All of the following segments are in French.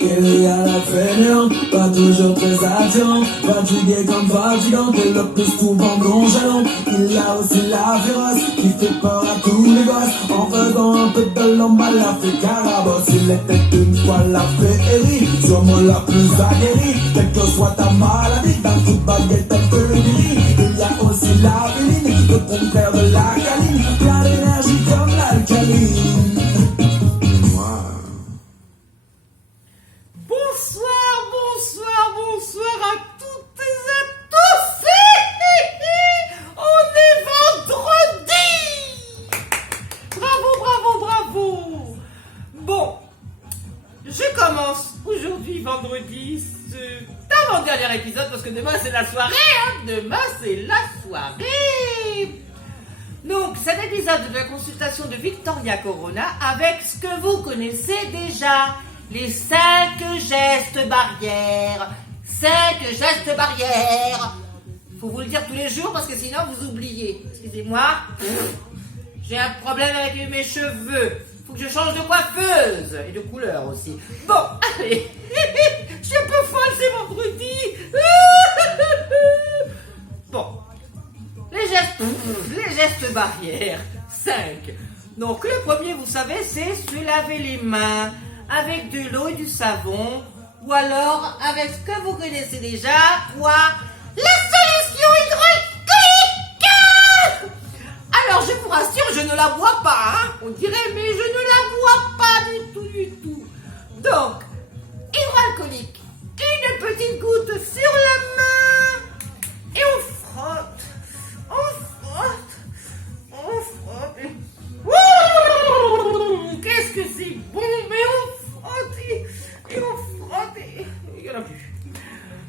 Il y a la fainéant, pas toujours très attirant, fatigué comme fatigant, et le plus souvent nonchalant. Il y a aussi la féroce qui fait peur à tous les gosses, en faisant un peu de l'homme à la fée carabosse. Il était une fois la féerie, sûrement la plus aguerrie, quelle que soit ta maladie, d'un coup de baguette un peu guérie. Il y a aussi la féline, le contraire de la câline, plein d'énergie comme l'alcaline. Bonsoir à toutes et à tous. On est vendredi. Bravo. Bon, je commence aujourd'hui vendredi ce avant-dernier épisode parce que demain c'est la soirée. Donc cet épisode de la consultation de Victoria Corona avec ce que vous connaissez déjà. Les 5 gestes barrières. 5 gestes barrières. Faut vous le dire tous les jours parce que sinon vous oubliez. Excusez-moi. J'ai un problème avec mes cheveux. Faut que je change de coiffeuse. Et de couleur aussi. Bon, allez. Je suis un peu folle, c'est vendredi. Bon. Les gestes barrières. 5. Donc le premier, vous savez, c'est se laver les mains avec de l'eau et du savon, ou alors avec ce que vous connaissez déjà, quoi? La solution hydroalcoolique! Alors je vous rassure, je ne la bois pas, hein. On dirait, mais je ne la bois pas du tout. Donc, hydroalcoolique, une petite goutte sur la main, et on frotte. Qu'est-ce que c'est bon, mais on frotte et on frotte et il n'y en a plus.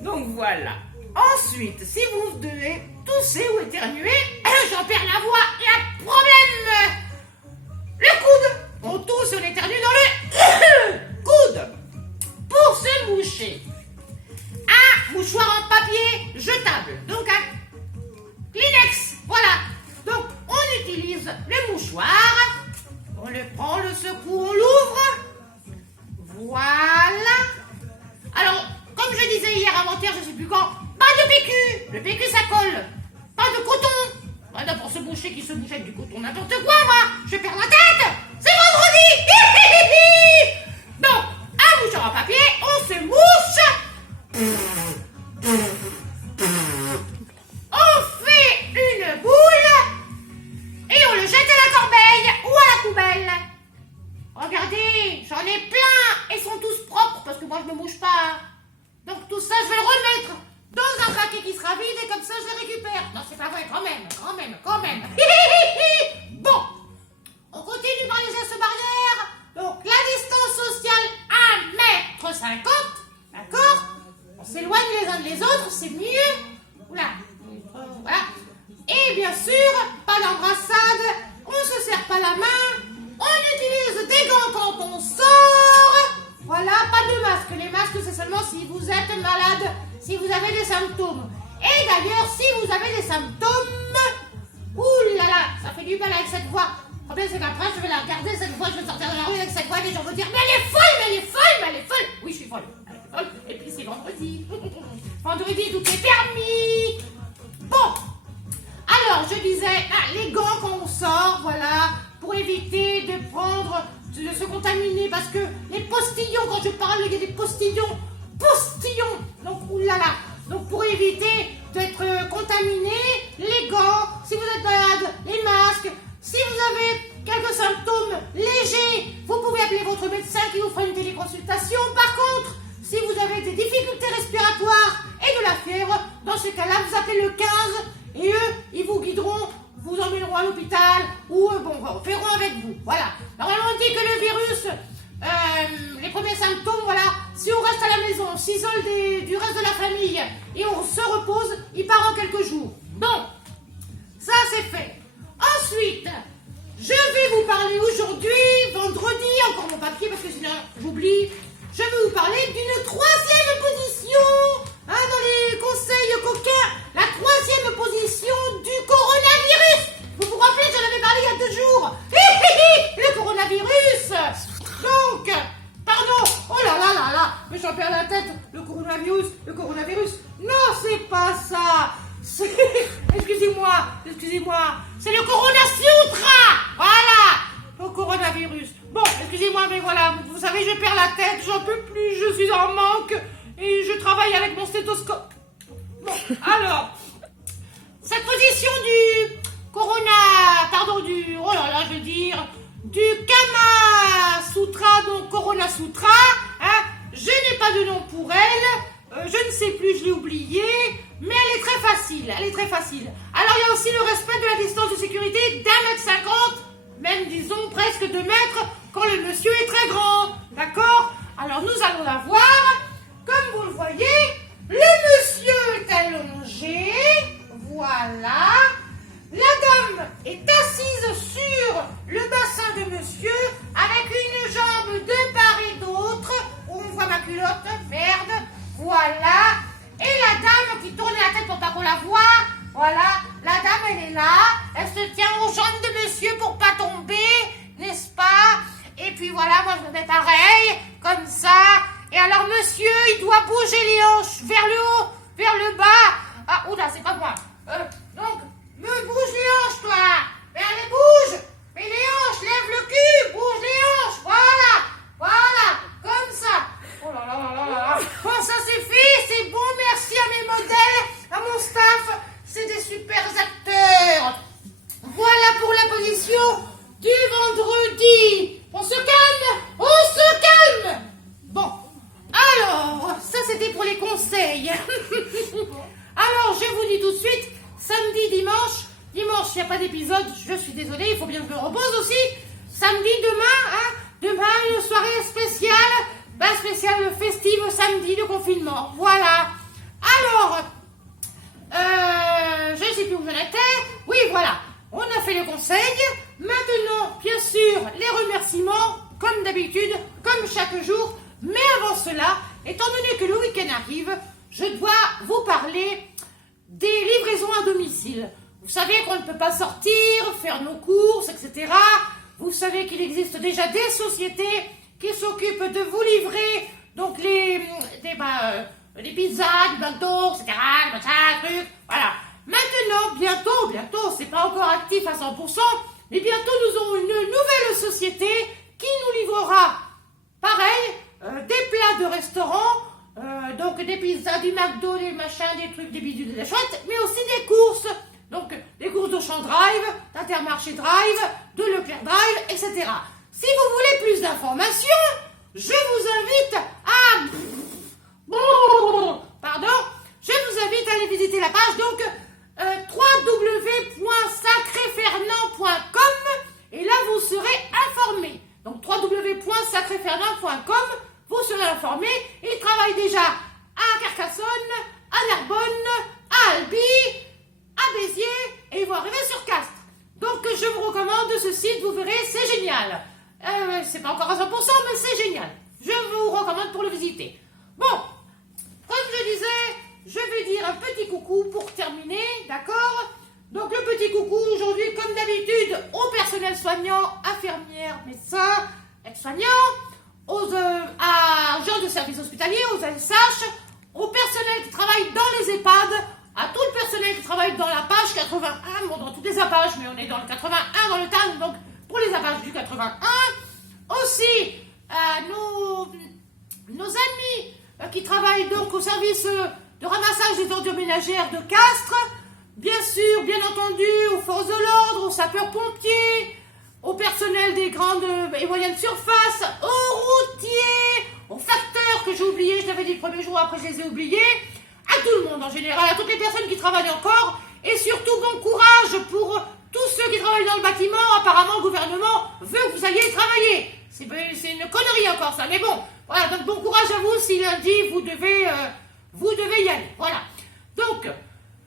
Donc voilà. Ensuite, si vous devez tousser ou éternuer, j'en perds la voix, il y a un problème. Le coude. On tousse, on éternue dans le coude. Pour se moucher, un mouchoir en papier jetable. Donc un Kleenex. Voilà. Donc on utilise le mouchoir. On le prend, le secoue, on l'ouvre. Voilà. Alors, comme je disais hier avant-hier, je ne sais plus quand, pas de PQ. Le PQ, ça colle. Pas de coton. Voilà, pour se boucher, qui se bouche avec du coton, n'importe quoi, moi. Je perds la tête. C'est vendredi. Donc, un mouchoir en papier, on se mouche. On fait une boule. Et on le jette à la corbeille ou à la poubelle. Regardez, j'en ai plein. Ils sont tous propres parce que moi je ne me mouche pas. Donc tout ça, je vais le remettre dans un paquet qui sera vide et comme ça je le récupère. Non, c'est pas vrai, quand même. Bon, on continue par les gestes barrières. Donc la distance sociale 1,50 m. D'accord? On s'éloigne les uns des autres, c'est mieux. Oula, voilà. Et bien sûr, pas d'embrassade, on se serre pas la main, on utilise des gants quand on sort. Voilà, pas de masque. Les masques, c'est seulement si vous êtes malade, si vous avez des symptômes. Et d'ailleurs, si vous avez des symptômes, oulala, ça fait du mal avec cette voix. Le problème, c'est qu'après, je vais la regarder cette voix, je vais sortir de la rue avec cette voix et les gens vont dire, mais elle est folle. Oui, je suis folle. Et puis c'est vendredi. Vendredi, tout est permis. Bon. Alors, je disais, les gants quand on sort, voilà, pour éviter de se contaminer, parce que les postillons, quand je parle, il y a des postillons, donc oulala, donc pour éviter d'être contaminé, les gants, si vous êtes malade, les masques, si vous avez quelques symptômes légers, vous pouvez appeler votre médecin qui vous fera une téléconsultation. Par contre, si vous avez des difficultés respiratoires et de la fièvre, dans ce cas-là, vous appelez le 15 et eux, ils vous guideront, vous emmèneront à l'hôpital ou feront avec vous. Voilà. Normalement, on dit que le virus, les premiers symptômes, voilà, si on reste à la maison, on s'isole du reste de la famille et on se repose, il part en quelques jours. Bon, ça c'est fait. Ensuite, je vais vous parler aujourd'hui, vendredi, encore mon papier parce que sinon j'oublie. Je vais vous parler d'une troisième position dans les conseils coquins. La troisième position du coronavirus. Vous vous rappelez, j'en avais parlé il y a 2 jours. Le coronavirus. Donc, pardon. Oh là là là là. mais j'en perds la tête. Le coronavirus. Non, c'est pas ça. Excusez-moi. C'est le Corona-Sutra. Voilà, le coronavirus. Bon, excusez-moi, mais voilà, vous savez, je perds la tête, j'en peux plus, je suis en manque et je travaille avec mon stéthoscope. Bon, alors, cette position du du Kama Sutra, donc Corona Sutra, hein, je n'ai pas de nom pour elle, je ne sais plus, je l'ai oublié, mais elle est très facile, Alors, il y a aussi le respect de la distance de sécurité d'1,50 m, même disons presque 2 mètres, quand le monsieur est très grand, d'accord? Alors, nous allons la voir, comme vous le voyez, le monsieur est allongé, voilà. La dame est assise sur le bassin de monsieur avec une jambe de part et d'autre. On voit ma culotte, merde. Voilà. Et la dame qui tourne la tête pour pas qu'on la voie. Voilà. La dame, elle est là. Elle se tient aux jambes de monsieur pour pas tomber, n'est-ce pas? Et puis voilà, moi je me mets pareil, comme ça. Et alors monsieur, il doit bouger les hanches vers le haut, vers le bas. Ah, oula, c'est pas moi. Donc, me bouge les hanches, toi. Mais allez, bouge. Mais les hanches, lève le cul, bouge les hanches. Voilà, comme ça. Oh là là là là là. Bon, ça suffit, c'est bon, merci à mes modèles, à mon staff. C'est des super acteurs. Voilà pour la position du vendredi. On se calme. Bon, alors, ça c'était pour les conseils. Alors, je vous dis tout de suite, samedi, dimanche, il n'y a pas d'épisode, je suis désolée, il faut bien que je me repose aussi. Samedi, demain, une soirée spéciale festive samedi de confinement. Voilà. Alors, je ne sais plus où j'en étais. Oui, voilà, on a fait les conseils. Maintenant, bien sûr, les remerciements, comme d'habitude, comme chaque jour. Mais avant cela, étant donné que le week-end arrive, je dois vous parler des livraisons à domicile. Vous savez qu'on ne peut pas sortir, faire nos courses, etc. Vous savez qu'il existe déjà des sociétés qui s'occupent de vous livrer donc les pizzas, du McDo, etc. Truc, voilà. Maintenant, bientôt, c'est pas encore actif à 100%, mais bientôt nous aurons une nouvelle société qui nous livrera, pareil, des plats de restaurant, donc des pizzas, du McDo, des machins, des trucs, des bidules, des chouettes, mais aussi des courses. Donc des courses d'Auchan Drive, d'Intermarché Drive, de Leclerc Drive, etc. Si vous voulez plus d'informations, je vous invite à aller visiter la page donc www.sacréfernand.com et là vous serez informés. Donc www.sacréfernand.com, vous serez informés. Ils travaillent déjà à Carcassonne, à Narbonne, à Albi, à Béziers et ils vont arriver sur Castres. Donc je vous recommande ce site, vous verrez, c'est génial. C'est pas encore à 100%, mais c'est génial. Je vous recommande pour le visiter. Bon, comme je disais, je vais dire un petit coucou pour terminer, d'accord? Donc le petit coucou aujourd'hui, comme d'habitude, au personnel soignant, infirmières, médecins, aides-soignants, aux agents de services hospitaliers, aux ASH, au personnel qui travaille dans les EHPAD, à tout le personnel qui travaille dans la page 81, bon, dans toutes les apages, mais on est dans le 81 dans le Tarn, donc pour les apages du 81. Aussi, nos amis qui travaillent donc au service de ramassage des ordures ménagères de Castres, bien sûr, bien entendu, aux forces de l'ordre, aux sapeurs-pompiers, au personnel des grandes et moyennes surfaces, aux routiers, aux facteurs que j'ai oubliés, je l'avais dit le premier jour, après je les ai oubliés, à tout le monde en général, à toutes les personnes qui travaillent encore, et surtout bon courage pour tous ceux qui travaillent dans le bâtiment. Apparemment, le gouvernement veut que vous alliez travailler. C'est une connerie encore ça, mais bon, voilà, donc bon courage à vous si lundi vous devez y aller, voilà. Donc,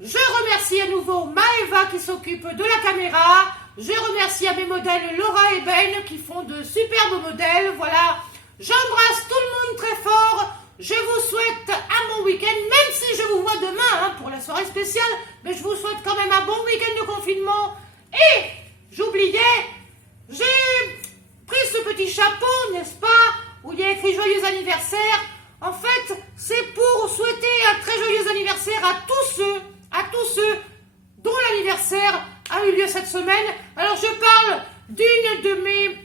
je remercie à nouveau Maëva qui s'occupe de la caméra, je remercie à mes modèles Laura et Ben qui font de superbes modèles, voilà. J'embrasse tout le monde très fort, je vous souhaite un bon week-end, même si je vous vois demain pour la soirée spéciale, mais je vous souhaite quand même un bon week-end de confinement. Et, j'oubliais, j'ai pris ce petit chapeau, n'est-ce pas, où il y a écrit joyeux anniversaire. En fait, c'est pour souhaiter un très joyeux anniversaire à tous ceux dont l'anniversaire a eu lieu cette semaine. Alors je parle d'une de mes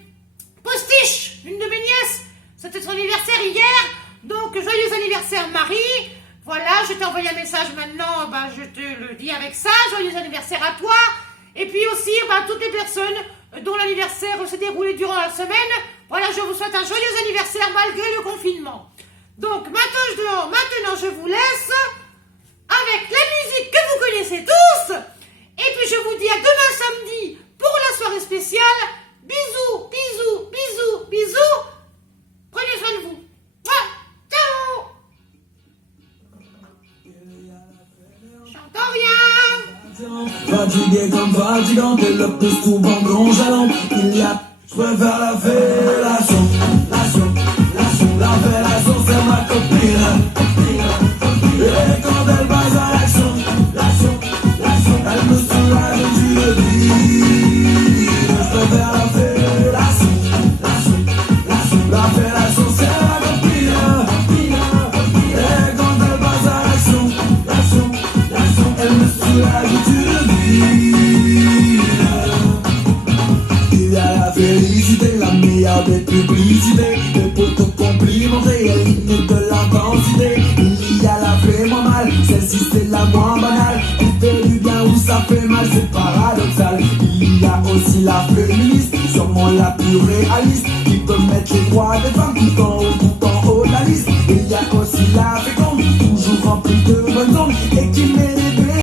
postiches, une de mes nièces. C'était son anniversaire hier, donc joyeux anniversaire Marie. Voilà, je t'ai envoyé un message maintenant, je te le dis avec ça, joyeux anniversaire à toi. Et puis aussi, toutes les personnes dont l'anniversaire s'est déroulé durant la semaine, voilà, je vous souhaite un joyeux anniversaire malgré le confinement. Donc maintenant je vous laisse avec la musique que vous connaissez tous. Et puis je vous dis à demain samedi pour la soirée spéciale. Bisous, bisous, bisous, bisous. Prenez soin de vous. Ciao. J'entends rien. Fatigué comme fatigant, et le plus souvent nonchalant. Il y a, je préfère la fellation, la fellation c'est ma copine. Et quand elle passe à l'action, elle me soulage et tu le dis. Je préfère la fellation, c'est ma copine. Et quand elle passe à l'action, elle me soulage et tu le dis. Il y a la félicité, la meilleure des publicités, des potos complimentés, et ligne de l'intensité. Il y a la fait-moi mal, celle-ci c'est la moins banale. Elle fait du bien ou ça fait mal, c'est paradoxal. Il y a aussi la féministe, sûrement la plus réaliste, qui peut mettre les droits des femmes tout en haut de la liste. Il y a aussi la féconde, toujours remplie de bonnes ondes, et qui met